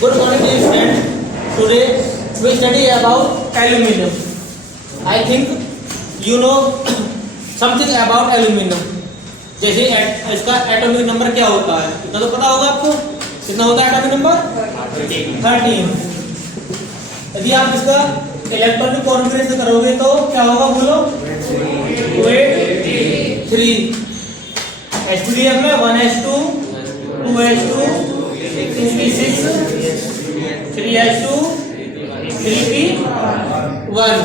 Good morning, dear friends. Today we study about aluminum. I think you know something about aluminum. जैसे इसका atomic number क्या होता है इतना तो पता होगा आपको। कितना होता है एटॉमिक नंबर? 13। यदि आप इसका इलेक्ट्रॉनिक कॉन्फ़िगरेशन करोगे तो क्या होगा बोलो? 283। H2 में 1s2 2s2 2p6 3s2 3p1।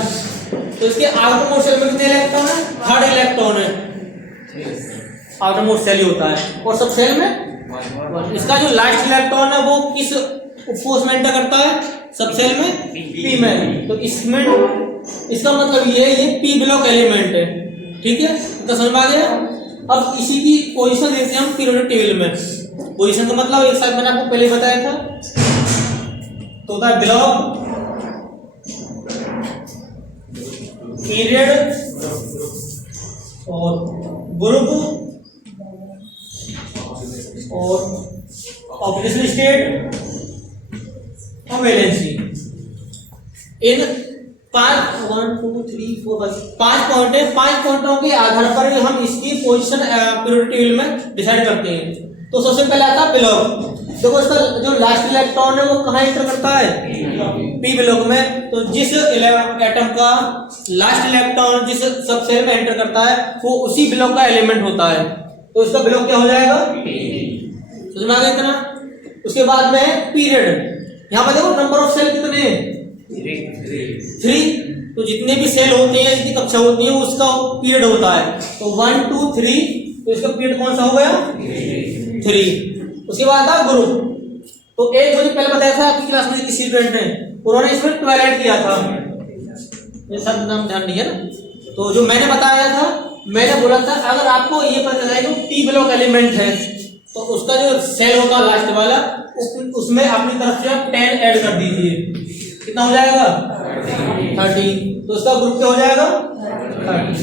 तो इसके आउटर मोस्ट शेल में कितने इलेक्ट्रॉन है? 3rd इलेक्ट्रॉन है। आउटर मोस्ट शेल ही होता है और सब शेल में 1। इसका जो लास्ट इलेक्ट्रॉन है वो किस उपकोष में एंटर करता है? सब शेल में p में। तो इसमें इसका मतलब ये p ब्लॉक एलिमेंट है। ठीक है, तो समझ में आ गया। अब इसी की पोजीशन देते हैं हम पीरियोडिक टेबल में। पोजीशन का मतलब एक साथ मैंने आपको पहले बताया था, तो होता है ब्लॉक, पीरियड और ग्रुप और ऑक्सीडेशन स्टेट और वैलेंसी। इन 5 पॉइंट है। 5 पॉइंटों के आधार पर हम इसकी पोजीशन पीरियोडिक टेबल में डिसाइड करते हैं। तो सबसे पहले आता है ब्लॉक। देखो इसका जो लास्ट इलेक्ट्रॉन है वो कहाँ एंटर करता है? p ब्लॉक में। तो जिस एटम का लास्ट इलेक्ट्रॉन जिस सब शेल में एंटर करता है वो उसी ब्लॉक का एलिमेंट होता है। तो इसका ब्लॉक क्या हो जाएगा? समझ में आ गया इतना। उसके बाद में पीरियड। यहाँ पर देखो नंबर ऑफ सेल कितने हैं? 3। तो जितने भी सेल होते हैं, जितनी कक्षा होती है उसका पीरियड होता है। तो 1 2 3। तो इसका पीरियड कौन सा हो गया? 3। उसके बाद आता ग्रुप। तो एक मुझे पहले बताया था आपकी क्लास में किसी स्टूडेंट ने, उन्होंने इसमें 12 ऐड किया था। ये सब नाम ध्यान नहीं है ना। तो जो मैंने बताया था, मैंने बोला था अगर आपको ये पता चला कि p ब्लॉक एलिमेंट है तो उसका जो सेल होगा लास्ट वाला उसमें अपनी तरफ से आप 10 ऐड कर दीजिए। कितना हो जाएगा? 30। तो उसका ग्रुप क्या हो जाएगा? 30।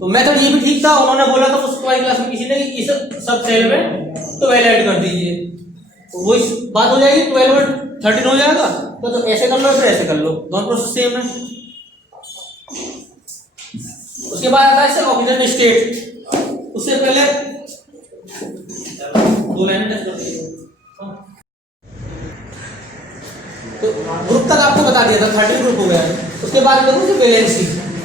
तो मेथड ये भी ठीक था। उन्होंने बोला था उस क्लास में किसी ने कि इस सब सेल में 12 ऐड कर दीजिए। तो वो इस बात हो जाएगी 12 और 13 हो जाएगा। तो ऐसे कर लो फिर ऐसे कर लो, दोनों प्रोसेस सेम है। उसके बाद आता है ऑक्सीजन स्टेट। उससे पहले 2 लाइनें टच करते हैं। तो ग्रुप तक आपको बता दिया था, 30 ग्रुप हो गया। उसके बाद देखो जो वैलेंसी।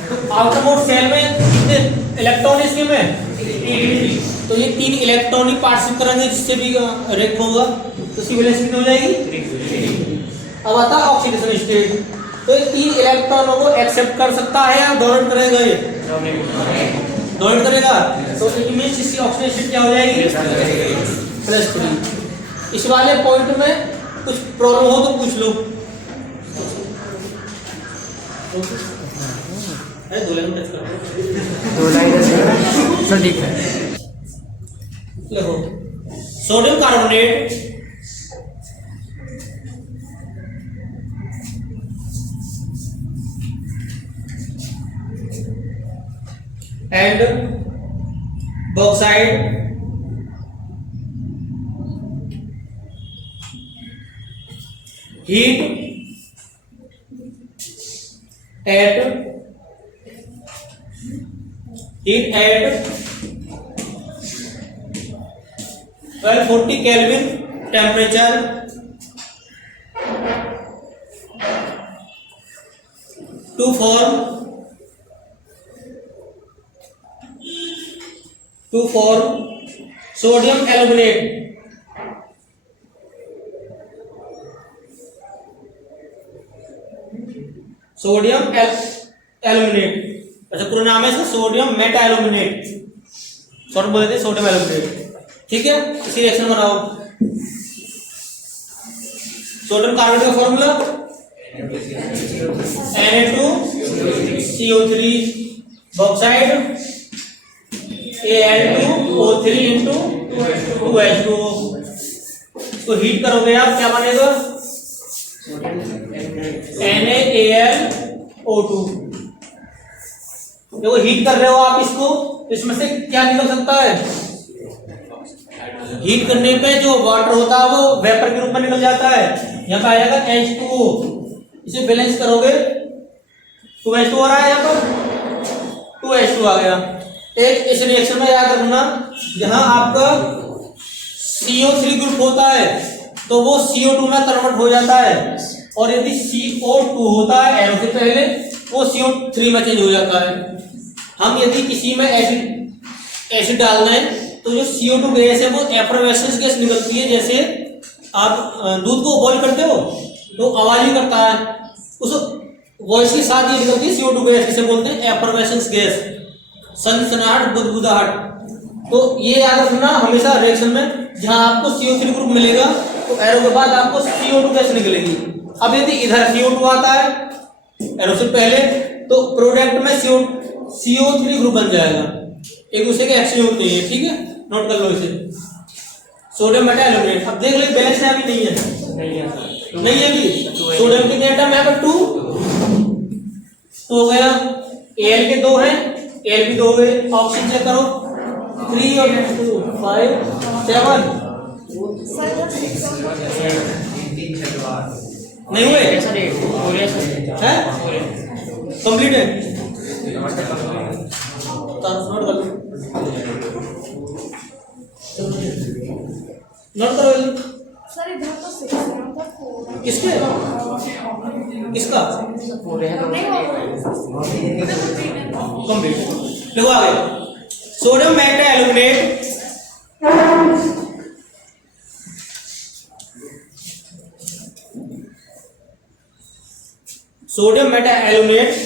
तो आउटर मोस्ट शेल में कितने इलेक्ट्रॉन इसके में? 3। तो ये 3 इलेक्ट्रॉन ही पार्टिसिपेट करेंगे जिससे भी रिएक्ट होगा। तो इसकी वैलेंसी कितनी हो जाएगी? 3। अब आता है ऑक्सीडेशन स्टेट। तो ये 3 इलेक्ट्रॉनों को एक्सेप्ट कर सकता है या डोनेट करेगा? ये डोनेट करेगा। तो इट मींस इसकी ऑक्सीडेशन स्टेट क्या हो जाएगी? +3। इस वाले पॉइंट में कुछ प्रॉब्लम हो तो पूछ लो। अरे 2 लाइन टच कर सर ठीक है। देखो sodium carbonate and bauxite heat at 1240 Kelvin temperature to form sodium aluminate. Sodium aluminate. अच्छा पूरा नाम है इसका सोडियम मेटा एल्यूमिनेट, शॉर्ट बोल देते हैं सोडियम एल्यूमिनेट। ठीक है, इसी रिएक्शन बनाओ। सोडियम कार्बोनेट का formula Na2CO3 bauxite Al2O3 × 2H2O। इसको हीट करोगे आप क्या बनेगा? NaAlO2। देखो हीट कर रहे हो आप इसको, इसमें से क्या निकल सकता है? हीट करने पे जो वाटर होता है वो वेपर के रूप में निकल जाता है, यहाँ पे आ जाएगा H2O। इसे बैलेंस करोगे 2H2 आ रहा है, यहाँ पर 2H2 आ गया। एक इस रिएक्शन में याद रखना, जहां आपका CO3 ग्रुप होता है तो वो CO2 में कन्वर्ट हो जाता है, और यदि CO2 होता है एरो से पहले, वो CO3 में चेंज हो जाता है। हम यदि किसी में एसिड डाल दें तो जो CO2 गैस है वो एफरवेसेंस गैस निकलती है। जैसे आप दूध को बॉईल करते हो तो आवाज ही करता है, उस वॉइस के साथ ये निकलती है CO2 गैस, जिसे बोलते हैं एफरवेसेंस गैस, सनसनाहट, बुदबुदाहट। तो ये याद रखना हमेशा रिएक्शन में, जहां आपको CO3 ग्रुप मिलेगा तो एरो के बाद आपको CO2 गैस निकलेगी। अब यदि इधर CO2 आता है एरो से पहले, तो प्रोडक्ट में CO3 ग्रुप बन जाएगा, एक दूसरे के एक्सचेंज होते हैं। ठीक है, नोट कर लो इसे, सोडियम मेटा एल्यूमिनेट। अब देख लो बैलेंस है अभी नहीं है अभी, सोडियम की एटम है पर 2 तो हो गया, Al के 2 हैं, Al भी 2 हुए, ऑक्सीजन चेक करो 3 और 2 5 7 नहीं हुए हैं, कंप्लीट है। नोट करो सर इधर तो 6 है, उधर 4 है। किसके किसका कंप्लीट देखो आगे, sodium meta aluminate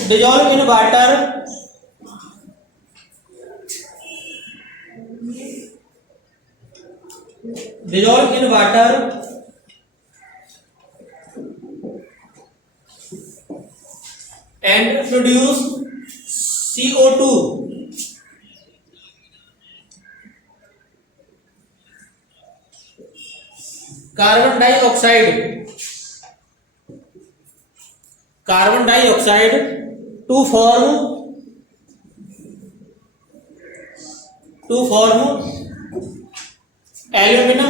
dissolve in water and produce CO2 carbon dioxide to form aluminium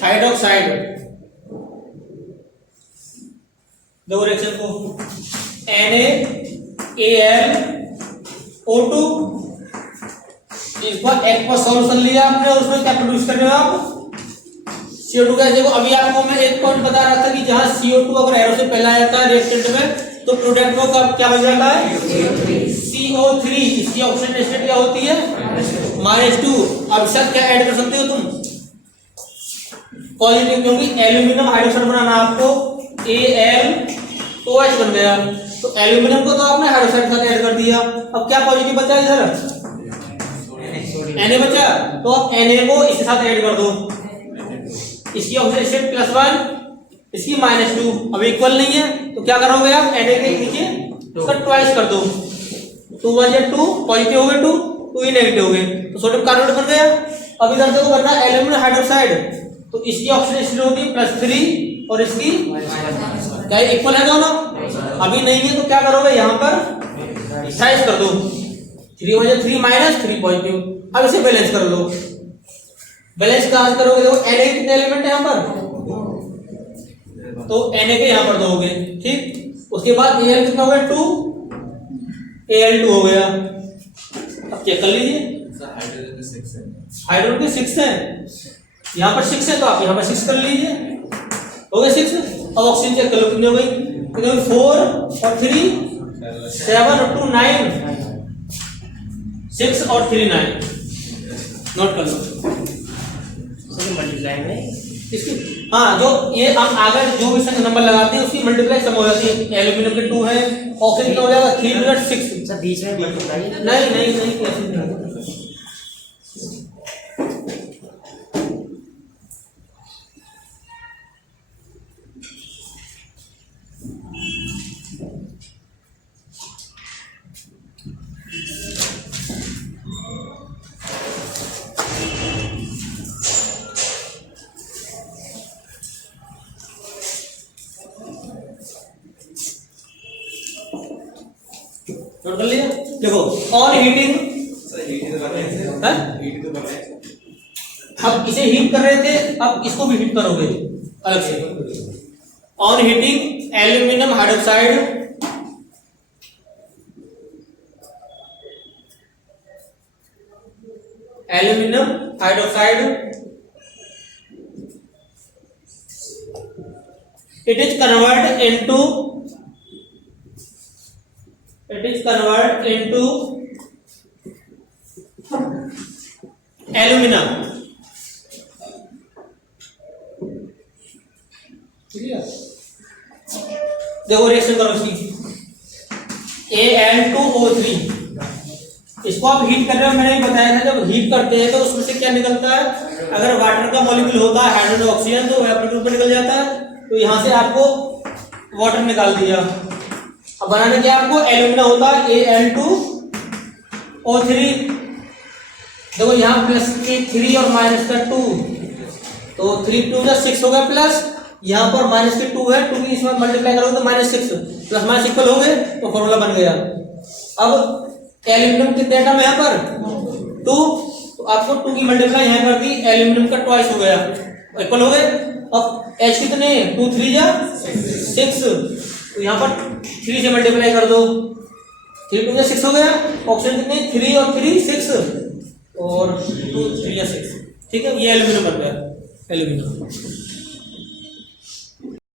hydroxide. दो रिएक्शन को NaAlO2, इसका एक्वा सॉल्यूशन लिया आपने और उसमें क्या प्रोड्यूस कर रहे हो आप, CO2 गैस। देखो अभी आपको मैं एक पॉइंट बता रहा था कि जहां CO2 अगर एरो से पहला आता है रिएक्टेंट में तो प्रोडक्ट को क्या बन जाता है CO3। इसकी ऑक्सीजन स्टेट क्या होती है -2। अब साथ क्या ऐड कर सकते हो तुम, पॉजिटिव, क्योंकि एल्यूमिनियम हाइड्रोक्साइड बनाना आपको AlOH बन गया, तो एल्यूमिनियम को तो आपने हाइड्रोक्साइड के साथ ऐड कर दिया। अब क्या पॉजिटिव बचा इधर Na बचा, तो अब Na को इसके साथ ऐड कर दो, इसकी ऑक्सीजन स्टेट +1, इसकी -2। अब इक्वल नहीं है तो क्या करोगे आप, Na के नीचे उसका ट्वाइस कर दो, 2 1 2 पॉजिटिव हो गए, 2 ही नेगेटिव हो गए, तो सोडियम कार्बोनेट बन गया। अब इधर देखो बनना एल्यूमिनियम हाइड्रोक्साइड, तो इसकी ऑक्सीजन स्टेट होती है +3 और इसकी क्या इक्वल है दोनों, अभी नहीं है तो क्या करोगे यहाँ पर एक्सरसाइज कर दो, 3 1 3 -3 पॉजिटिव। अब इसे बैलेंस कर लो, बैलेंस कहां करोगे, देखो Na कितने एलिमेंट है यहाँ पर, तो Na के यहाँ पर दोगे। ठीक, उसके बाद Al कितना हो गया 2, Al2 हो गया। अब चेक कर लीजिए, हाइड्रोजन के 6 है, यहाँ पर 6 है तो आप यहाँ पर 6 कर लीजिए, हो गए 6। अब ऑक्सीजन चेक कर लो कितनी हो गई, कितनी हो गई 4 और 3 7 और 2 9, 6 और 3 9। नोट कर लो मल्टीप्लाई में इसकी, हाँ जो ये हम आगे जो भी संख्या नंबर लगाते हैं उसकी मल्टीप्लाई सम हो जाती है। एल्यूमिनियम के 2 है, ऑक्सीजन हो जाएगा 3 मिनट 6। सर बीच में मल्टीप्लाई नहीं कैसे नहीं। नोट कर लिया। देखो ऑन हीटिंग, अब इसे हीट कर रहे थे, अब इसको भी हीट करोगे अलग से। On heating aluminium hydroxide it is converted into aluminum। देखो रिएक्शन करो इसकी, Al2O3, इसको आप हीट कर रहे हो, मैंने भी बताया था जब हीट करते हैं तो उसमें से क्या निकलता है, अगर वाटर का मॉलिक्यूल होता है हाइड्रोजन ऑक्सीजन तो वेपर के रूप में निकल जाता है, तो यहाँ से आपको वाटर निकाल दिया। अब बनाने के आपको एल्यूमिना होता है Al2O3। देखो यहाँ प्लस के 3 और माइनस का 2, तो 3 2 जा 6 हो गया, प्लस यहाँ पर माइनस के 2 है, 2 की इसमें मल्टीप्लाई करोगे तो -6 प्लस माइनस इक्वल हो गए, तो फॉर्मूला बन गया। अब एल्यूमिनियम कितने एटम है यहाँ पर 2, तो आपको 2 की मल्टीप्लाई यहाँ कर दी, एल्यूमिनियम का ट्वाइस हो गया, इक्वल हो गए। अब H कितने 2 3 जा 6, तो यहाँ पर 3 से मल्टीप्लाई कर दो, 3 2 जा 6 हो गया। ऑप्शन कितने 3 और 3 6 और 2 3 या 6, ठीक है, ये एल्यूमिनियम बन गया एल्यूमिनियम।